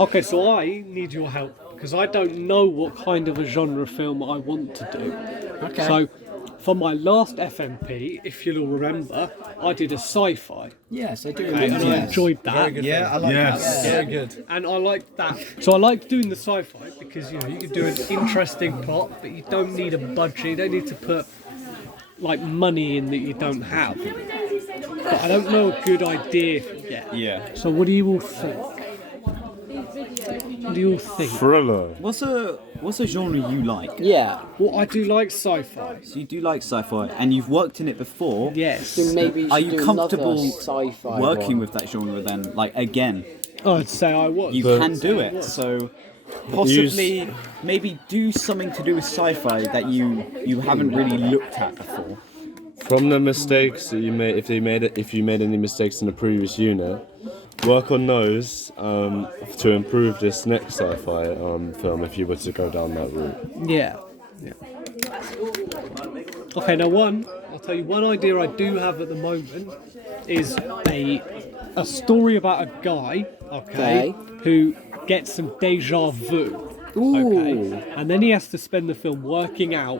Okay, so I need your help because I don't know what kind of a genre film I want to do. Okay. So, for my last FMP, if you'll all remember, I did a sci-fi. Yes, I do. Okay, and I enjoyed that. Very good Yeah, film. I like Yes. that. Very good. And I liked that. So I liked doing the sci-fi because you could do an interesting plot, but you don't need a budget. You don't need to put like money in that you don't have. But I don't know a good idea yet. Yeah. So what do you all think? What do you all think? Thriller. What's a genre you like? Yeah. Well, I do like sci-fi. So you do like sci-fi, and you've worked in it before. Yes. So maybe you Are should you do comfortable another sci-fi working one. with that genre then? Like again, I'd say I was. you But- can do it. So possibly, maybe do something to do with sci-fi that you haven't really looked at before. From the mistakes that you made, if you made any mistakes in the previous unit, work on those to improve this next sci-fi film. If you were to go down that route. Yeah. Okay, now I'll tell you one idea I do have at the moment is a story about a guy, okay, who gets some deja vu. Okay. And then he has to spend the film working out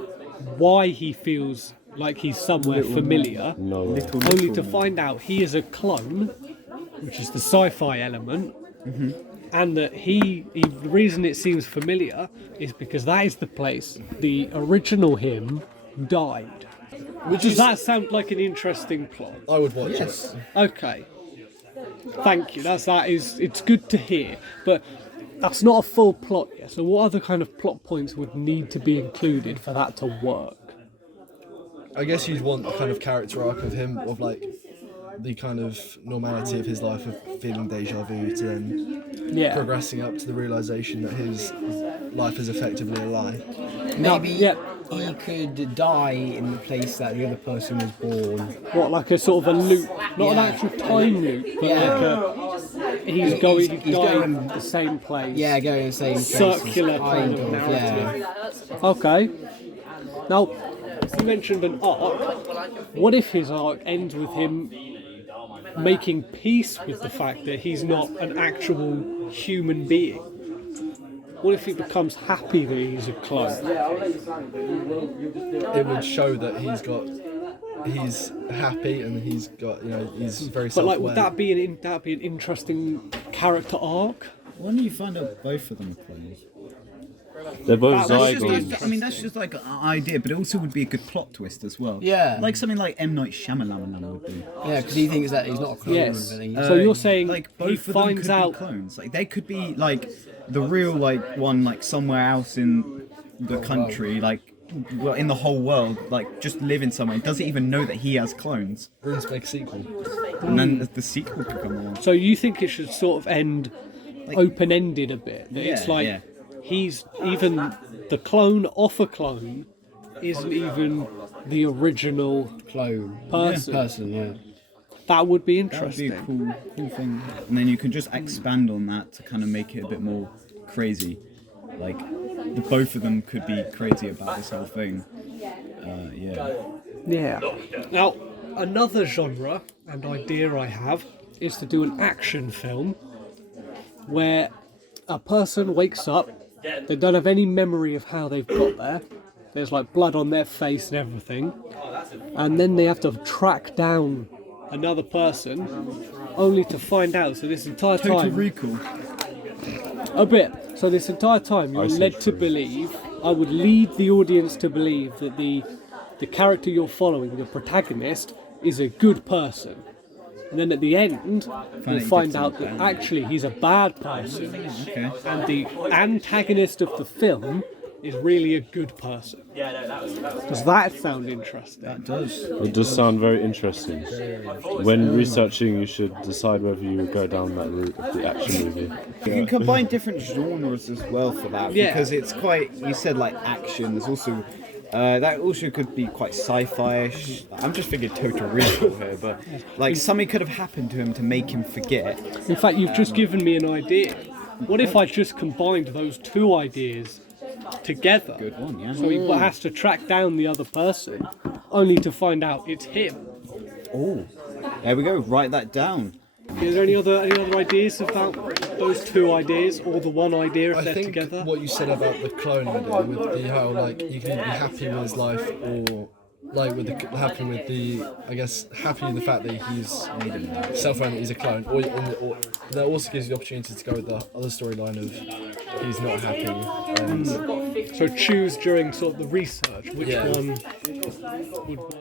why he feels like he's somewhere familiar, No way. only to find out he is a clone, which is the sci-fi element, and that the reason it seems familiar is because that is the place the original him died. Does that sound like an interesting plot? I would watch it. Okay. Thank you. It's good to hear, but that's not a full plot yet. So what other kind of plot points would need to be included for that to work? I guess you'd want a kind of character arc of him, of like the kind of normality of his life of feeling deja vu to then Yeah. progressing up to the realization that his life is effectively a lie. Maybe Yeah. he could die in the place that the other person was born. What, like a sort of a loop, not an Yeah. actual time loop, but Yeah. like he's dying going- the same place. Yeah, going in the same places. Circular kind of narrative. Okay. Now, you mentioned an arc. What if his arc ends with him making peace with the fact that he's not an actual human being? What if he becomes happy that he's a clone? It would show that he's happy and he's got, he's very But self-aware. like, would that be an interesting character arc? Why don't you find out both of them are clones? They're both That's just Zygons. That's just like an idea, but it also would be a good plot twist as well. Yeah. Like something like M. Night Shyamalan would be. Yeah, because he thinks that he's not a clone. Yes. Really. So you're saying like he both of them finds could out. be clones. Like they could be like the real like one like somewhere else in the country, like well in the whole world, like just living somewhere. He doesn't even know that he has clones, Let's make a sequel. and then the sequel could come along. So you think it should sort of end open-ended a bit? That it's Yeah, like yeah. he's even the clone off a clone isn't even the original Clone. person. Yeah. That would be That would be interesting. a cool thing. And then you can just expand on that to kind of make it a bit more crazy. Like the both of them could be crazy about this whole thing. Yeah. Yeah. Now, another genre and idea I have is to do an action film where a person wakes up, they don't have any memory of how they've got there. There's like blood on their face and everything. And then they have to track down another person only to find out. So this entire Total time... Recall. A bit. So this entire time you're see led to believe, I would lead the audience to believe that the character you're following, the protagonist, is a good person. And then at the end, you'll he find gets out on that bad. actually he's a bad person. Okay. And the antagonist of the film is really a good person. Does that sound interesting? That does. It does sound very interesting. When researching, you should decide whether you go down that route of the action movie. You can combine different genres as well for that Yeah. because it's quite. You said like action. There's also that also could be quite sci-fi-ish. I'm just thinking Total Recall here, but like something could have happened to him to make him forget. In fact, you've just given me an idea. What if I just combined those two ideas together? Good one, yeah. So he has to track down the other person, only to find out it's him. Oh, there we go. Write that down. Is there any other ideas about those two ideas or the one idea if I they're think together? what you said about the clone idea, with the how like you can either be happy with his life or like with the happy with the I guess happy with the fact that he's self-aware that he's a clone, or that also gives you the opportunity to go with the other storyline of he's not happy. And So choose during sort of the research which Yeah. one would work.